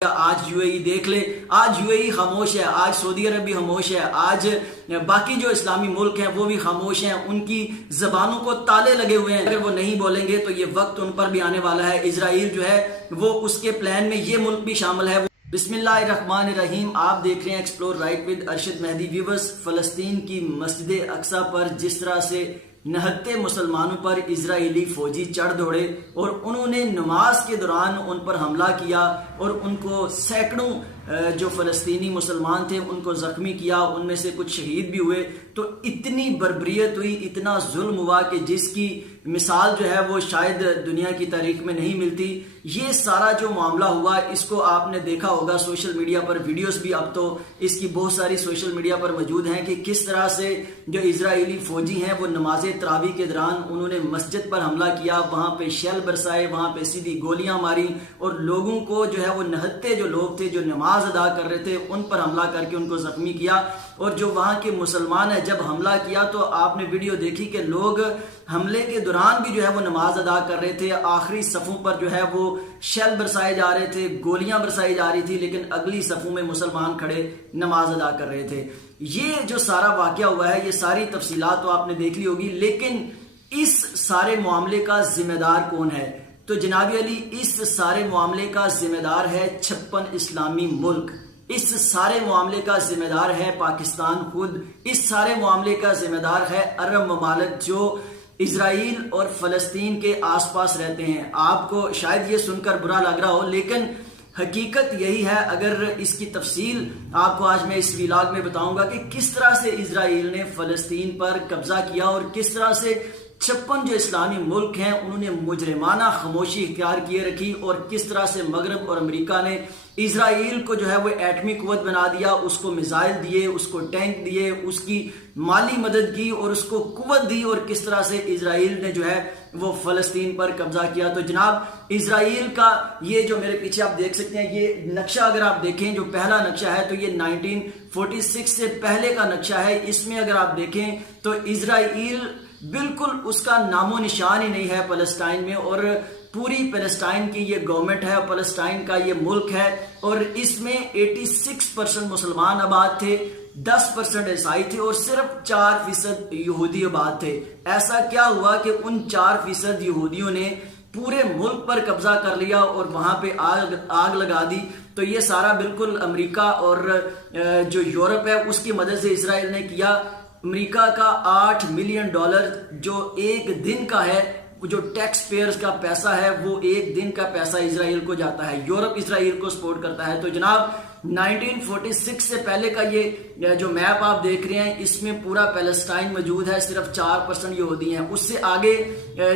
आज यूएई देख ले, आज यूएई खामोश है, आज सऊदी अरब भी खामोश है, आज बाकी जो इस्लामी मुल्क हैं वो भी खामोश हैं। उनकी जबानों को ताले लगे हुए हैं। अगर वो नहीं बोलेंगे तो ये वक्त उन पर भी आने वाला है। इजराइल जो है वो उसके प्लान में ये मुल्क भी शामिल है। बिस्मिल्लाहिर्रहमानिर्रहीम, आप देख रहे हैं explore right with Arshad Mehdi. Viewers, फलस्तीन की मस्जिद अक्सा पर जिस तरह से निहत्ते मुसलमानों पर इजरायली फौजी चढ़ दौड़े और उन्होंने नमाज के दौरान उन पर हमला किया और उनको सैकड़ों जो फलस्तीनी मुसलमान थे उनको जख्मी किया, उनमें से कुछ शहीद भी हुए। तो इतनी बर्बरियत हुई, इतना जुल्म हुआ कि जिसकी मिसाल जो है वो शायद दुनिया की तारीख में नहीं मिलती। ये सारा जो मामला हुआ इसको आपने देखा होगा सोशल मीडिया पर, वीडियोस भी अब तो इसकी बहुत सारी सोशल मीडिया पर मौजूद हैं कि किस तरह से जो इजरायली फौजी हैं वो नमाज तरावी के दौरान उन्होंने मस्जिद पर हमला किया, वहां पे शेल बरसाए, वहां पे सीधी गोलियां मारी और लोगों को जो है वो निहत्ते जो लोग थे जो नमाज अदा कर रहे थे उन पर हमला करके उनको जख्मी किया। और जो वहां के मुसलमान है जब हमला किया तो आपने वीडियो देखी कि लोग हमले के दौरान भी जो है वो नमाज अदा कर रहे थे। आखिरी सफों पर जो है वो शेल बरसाए जा रहे थे, गोलियां बरसाई जा रही थी, लेकिन अगली सफों में मुसलमान खड़े नमाज अदा कर रहे थे। ये जो सारा वाकया हुआ है, ये सारी तफसीलात तो आपने देख ली होगी, लेकिन इस सारे मामले का जिम्मेदार कौन है? तो जनाबी अली, इस सारे मामले का जिम्मेदार है 56 इस्लामी मुल्क। इस सारे मामले का जिम्मेदार है पाकिस्तान खुद। इस सारे मामले का जिम्मेदार है अरब ममालिक जो इजराइल और फलस्तीन के आसपास रहते हैं। आपको शायद ये सुनकर बुरा लग रहा हो, लेकिन हकीकत यही है। अगर इसकी तफसील आपको आज मैं इस व्लॉग में बताऊंगा कि किस तरह से इजराइल ने फलस्तीन पर कब्जा किया और किस तरह से 56 जो इस्लामी मुल्क हैं उन्होंने मुजरिमाना खामोशी इख्तियार किए रखी और किस तरह से मगरब और अमेरिका ने इजराइल को जो है वो एटमी कुव्वत बना दिया, उसको मिसाइल दिए, उसको टैंक दिए, उसकी माली मदद की और उसको कुव्वत दी और किस तरह से इजराइल ने जो है वो फलस्तीन पर कब्जा किया। तो जनाब, इजराइल का ये जो मेरे पीछे आप देख सकते हैं ये नक्शा अगर आप देखें, जो पहला नक्शा है तो ये 1946 से पहले का नक्शा है। इसमें अगर आप देखें तो इजराइल बिल्कुल उसका नामो निशान ही नहीं है पैलेस्टाइन में, और पूरी पैलेस्टाइन की ये गवर्नमेंट है, पैलेस्टाइन का ये मुल्क है और इसमें 86% मुसलमान आबाद थे, 10% ईसाई थे और सिर्फ 4% यहूदी आबाद थे। ऐसा क्या हुआ कि उन 4% यहूदियों ने पूरे मुल्क पर कब्जा कर लिया और वहां पे आग लगा दी? तो ये सारा बिल्कुल अमेरिका और जो यूरोप है उसकी मदद से इजराइल ने किया। अमेरिका का $8 मिलियन जो एक दिन का है, जो टैक्स पेयर्स का पैसा है वो एक दिन का पैसा इजराइल को जाता है। यूरोप इजराइल को सपोर्ट करता है। तो जनाब, 1946 से पहले का ये जो मैप आप देख रहे हैं इसमें पूरा पैलेस्टाइन मौजूद है, सिर्फ 4% यहूदी हैं। उससे आगे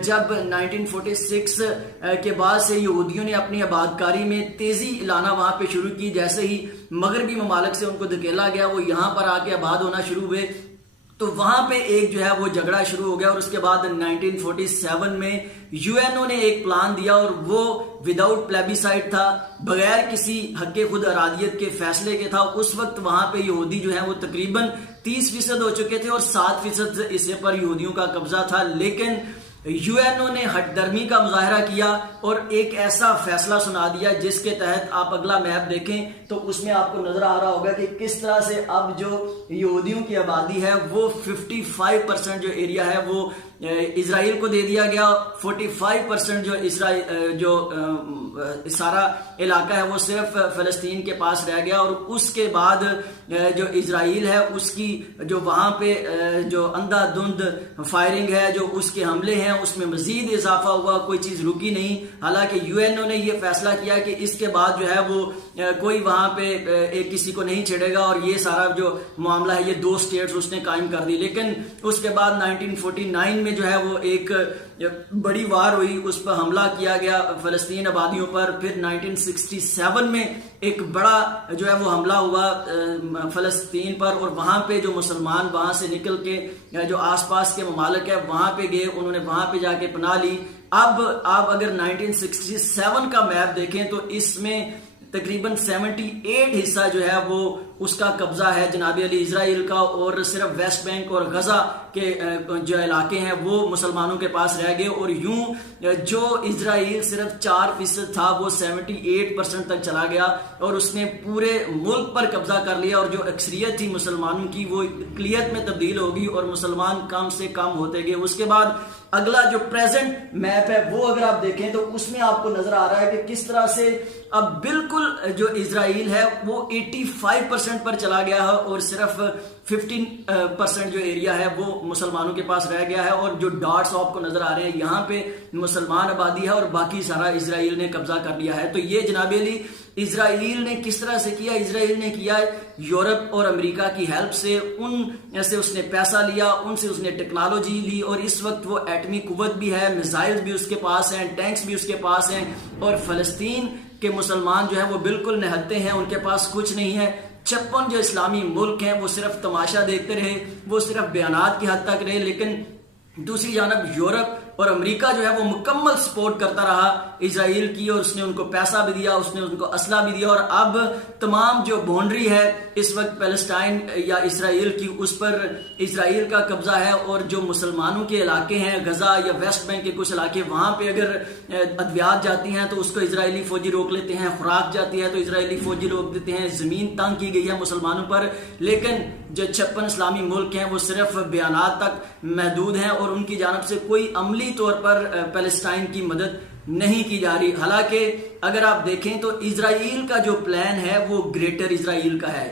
जब 1946 के बाद से यहूदियों ने अपनी आबादकारी में तेजी लाना वहां पे शुरू की, जैसे ही मगरबी ममालिक से उनको धकेला गया वो यहाँ पर आके आबाद होना शुरू हुए, तो वहां पे एक जो है वो झगड़ा शुरू हो गया। और उसके बाद 1947 में यूएनओ ने एक प्लान दिया और वो विदाउट प्लेबिसाइड था, बगैर किसी हक खुद अरादियत के फैसले के था। उस वक्त वहां पे यहूदी जो है वो तकरीबन 30% हो चुके थे और 7% इस पर यहूदियों का कब्जा था। लेकिन यूएनओ ने हटदर्मी का मुजाहरा किया और एक ऐसा फैसला सुना दिया जिसके तहत आप अगला मैप देखें तो उसमें आपको नजर आ रहा होगा कि किस तरह से अब जो यहूदियों की आबादी है वो 55% जो एरिया है वो इजराइल को दे दिया गया। 45% जो सारा इलाका है वो सिर्फ फलस्तीन के पास रह गया। और उसके बाद जो इजराइल है उसकी जो वहां पे जो अंधाधुंध फायरिंग है, जो उसके हमले हैं उसमें मजीद इजाफा हुआ, कोई चीज रुकी नहीं। हालांकि यूएनओ ने यह फैसला किया कि इसके बाद जो है वो कोई वहां पे किसी को नहीं छेड़ेगा और ये सारा जो मामला है ये 2 स्टेट्स उसने कायम कर दी। लेकिन उसके बाद 1949 में जो है वो एक बड़ी वार हुई, उस पर हमला किया गया फलस्तीन आबादियों पर। फिर 1967 में एक बड़ा जो है वो हमला हुआ फलस्तीन पर और वहां पे जो मुसलमान वहां से निकल के जो आसपास के ममालिक है वहां पे गए, उन्होंने वहां पे जाके पनाह ली। अब आप अगर 1967 का मैप देखें तो इसमें तकरीबन 78 हिस्सा जो है वो उसका कब्जा है जनाब अली इजराइल का, और सिर्फ वेस्ट बैंक और गजा के जो इलाके हैं वो मुसलमानों के पास रह गए। और यूं जो इजराइल सिर्फ 4% था वो 78% तक चला गया और उसने पूरे मुल्क पर कब्जा कर लिया, और जो अक्सरियत थी मुसलमानों की वो इकलियत में तब्दील होगी और मुसलमान कम से कम होते गए। उसके बाद अगला जो प्रेजेंट मैप है वो अगर आप देखें तो उसमें आपको नजर आ रहा है कि किस तरह से अब बिल्कुल जो इजराइल है वो 85% पर चला गया है और सिर्फ 15% जो एरिया है वो मुसलमानों के पास रह गया है। और जो डॉट्स आपको नजर आ रहे हैं यहाँ पे मुसलमान आबादी है और बाकी सारा इजराइल ने कब्जा कर लिया है। तो ये जनाब अली इजराइल ने किस तरह से किया? इजराइल ने किया यूरोप और अमेरिका की हेल्प से, उन से उसने पैसा लिया, उनसे उसने टेक्नोलॉजी ली, और इस वक्त वो एटमी कुव्वत भी है, मिसाइल्स भी उसके पास हैं, टैंक्स भी उसके पास हैं, और फलस्तीन के मुसलमान जो है वो बिल्कुल निहत्ते हैं, उनके पास कुछ नहीं है। 56 जो इस्लामी मुल्क हैं वो सिर्फ तमाशा देखते रहे, वो सिर्फ बयानात की हद तक रहे, लेकिन दूसरी जानब यूरोप और अमेरिका जो है वो मुकम्मल सपोर्ट करता रहा इजराइल की, और उसने उनको पैसा भी दिया, उसने उनको असला भी दिया। और अब तमाम जो बाउंड्री है इस वक्त पैलेस्टाइन या इजराइल की, उस पर इजराइल का कब्जा है, और जो मुसलमानों के इलाके हैं गजा या वेस्ट बैंक के कुछ इलाके, वहां पे अगर अद्वियात जाती हैं तो उसको इजरायली फौजी रोक लेते हैं, खुराक जाती है तो इजरायली फौजी रोक देते हैं। जमीन तंग की गई है मुसलमानों पर, लेकिन जो 56 इस्लामी मुल्क हैं वो सिर्फ बयानात तक महदूद हैं और उनकी जानब से कोई अमली तौर पर पैलेस्टाइन की मदद नहीं की जा रही। हालांकि अगर आप देखें तो इजराइल का जो प्लान है वो ग्रेटर इजराइल का है,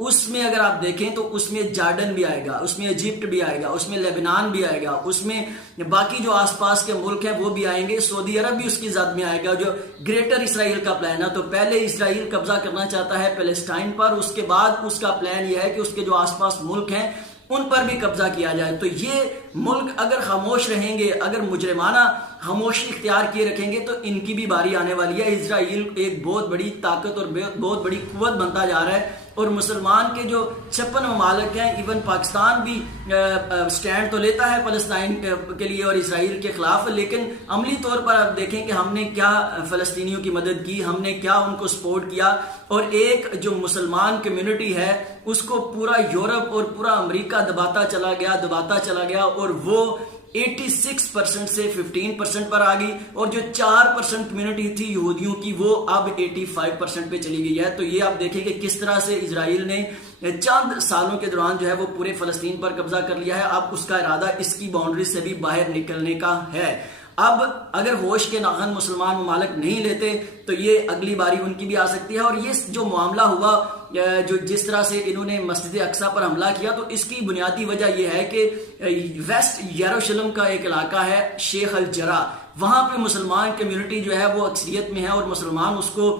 उसमें अगर आप देखें तो उसमें जॉर्डन भी आएगा, उसमें इजिप्ट भी आएगा, उसमें लेबनान भी आएगा, उसमें बाकी जो आसपास के मुल्क हैं वो भी आएंगे, सऊदी अरब भी उसकी जद में आएगा। जो ग्रेटर इसराइल का प्लान है, तो पहले इसराइल कब्जा करना चाहता है पैलेस्टाइन पर, उसके बाद उसका प्लान यह है कि उसके जो आसपास मुल्क हैं उन पर भी कब्जा किया जाए। तो ये मुल्क अगर खामोश रहेंगे, अगर मुजरिमाना खामोशी इख्तियार किए रखेंगे तो इनकी भी बारी आने वाली है। इजराइल एक बहुत बड़ी ताकत और बहुत बड़ी कुव्वत बनता जा रहा है, और मुसलमान के जो 56 ममालिक हैं, इवन पाकिस्तान भी स्टैंड तो लेता है फलस्तीन के लिए और इसराइल के खिलाफ, लेकिन अमली तौर पर आप देखें कि हमने क्या फलस्तीनियों की मदद की, हमने क्या उनको सपोर्ट किया, और एक जो मुसलमान कम्युनिटी है उसको पूरा यूरोप और पूरा अमेरिका दबाता चला गया, और वो 86% से 15% पर आ गई, और जो 4% कम्युनिटी थी यहूदियों की वो अब 85% पे चली गई है। तो ये आप देखें कि किस तरह से इजराइल ने चंद सालों के दौरान जो है वो पूरे फलस्तीन पर कब्जा कर लिया है। अब उसका इरादा इसकी बाउंड्री से भी बाहर निकलने का है। अब अगर होश के नाखन मुसलमान ममालिक नहीं लेते तो ये अगली बारी उनकी भी आ सकती है। और ये जो मामला हुआ, जो जिस तरह से इन्होंने मस्जिद अक्सा पर हमला किया, तो इसकी बुनियादी वजह यह है कि वेस्ट यरूशलेम का एक इलाका है शेख अल जरा, वहां पे मुसलमान कम्युनिटी जो है वो अक्सरियत में है, और मुसलमान उसको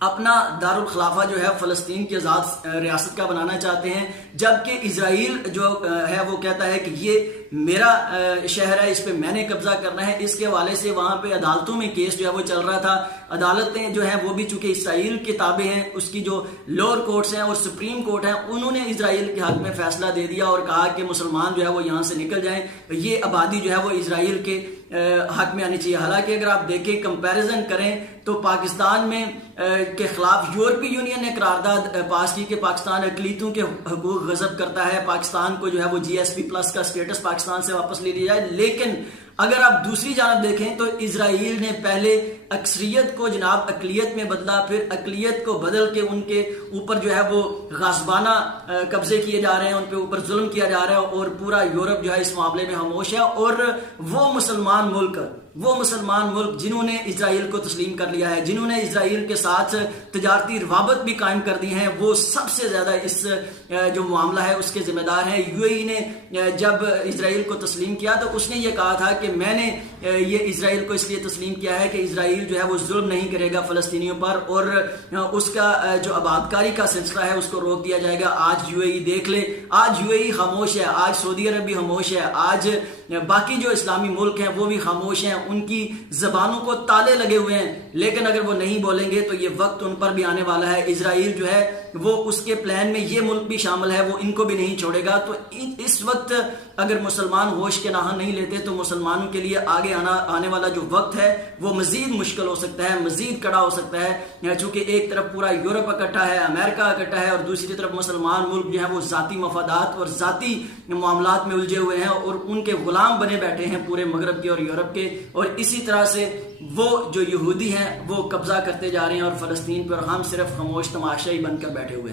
अपना दारुल खिलाफा जो है फलस्तीन की आजाद रियासत का बनाना चाहते हैं, जबकि इजराइल जो है वो कहता है कि ये मेरा शहर है, इस पे मैंने कब्जा करना है। इसके हवाले से वहां पे अदालतों में केस जो है वो चल रहा था। अदालतें जो है वो भी चूंकि इसराइल के ताबे हैं, उसकी जो लोअर कोर्ट्स हैं और सुप्रीम कोर्ट है, उन्होंने इसराइल के हक में फैसला दे दिया और कहा कि मुसलमान जो है वो यहाँ से निकल जाएं, ये आबादी जो है वो इसराइल के हक में आनी चाहिए। हालांकि अगर आप देखें, कंपैरिजन करें, तो पाकिस्तान में के खिलाफ यूरोपीय यूनियन ने करारदाद पास की कि पाकिस्तान अकलीतों के हकूक गजब करता है, पाकिस्तान को जो है वो GSP+ का स्टेटस पाकिस्तान से वापस ले लिया जाए। लेकिन अगर आप दूसरी जानब देखें तो इजराइल ने पहले अक्सरियत को जनाब अकलियत में बदला, फिर अकलियत को बदल के उनके ऊपर जो है वो गासबाना कब्जे किए जा रहे हैं, उन पे ऊपर जुल्म किया जा रहा है, और पूरा यूरोप जो है इस मामले में खामोश है। और वो मुसलमान मुल्क जिन्होंने इजराइल को तस्लीम कर लिया है, जिन्होंने इजराइल के साथ तजारती रवाबत भी कायम कर दी है, वो सबसे ज्यादा इस जो मामला है उसके जिम्मेदार हैं। UAE ने जब इजराइल को तस्लीम किया तो उसने ये कहा था कि मैंने ये इजराइल को इसलिए तस्लीम किया है कि इजराइल जो है वो जुल्म नहीं करेगा फलस्तीनियों पर, और उसका जो आबादकारी का सिलसिला है उसको रोक दिया जाएगा। आज UAE देख ले, आज UAE खामोश है, आज सऊदी अरब भी खामोश है, आज बाकी जो इस्लामी मुल्क हैं वो भी खामोश हैं, उनकी जबानों को ताले लगे हुए हैं। लेकिन अगर वो नहीं बोलेंगे तो ये वक्त उन पर भी आने वाला है। इजराइल जो है वो उसके प्लान में ये मुल्क भी शामिल है, वो इनको भी नहीं छोड़ेगा। तो इस वक्त अगर मुसलमान होश के नाहा नहीं लेते तो मुसलमानों के लिए आगे आने वाला जो वक्त है वो मजीद मुश्किल हो सकता है, मजीद कड़ा हो सकता है। चूंकि एक तरफ पूरा यूरोप इकट्ठा है, अमेरिका इकट्ठा है, और दूसरी तरफ मुसलमान मुल्क जो है वो जाती मफादात और जाती मामलात में उलझे हुए हैं और उनके गुलाम बने बैठे हैं पूरे मगरब के और यूरोप के। और इसी तरह से वो जो यहूदी हैं वो कब्जा करते जा रहे हैं और फलस्तीन पर हम सिर्फ खामोश तमाशाई बनकर बैठे हुए हैं।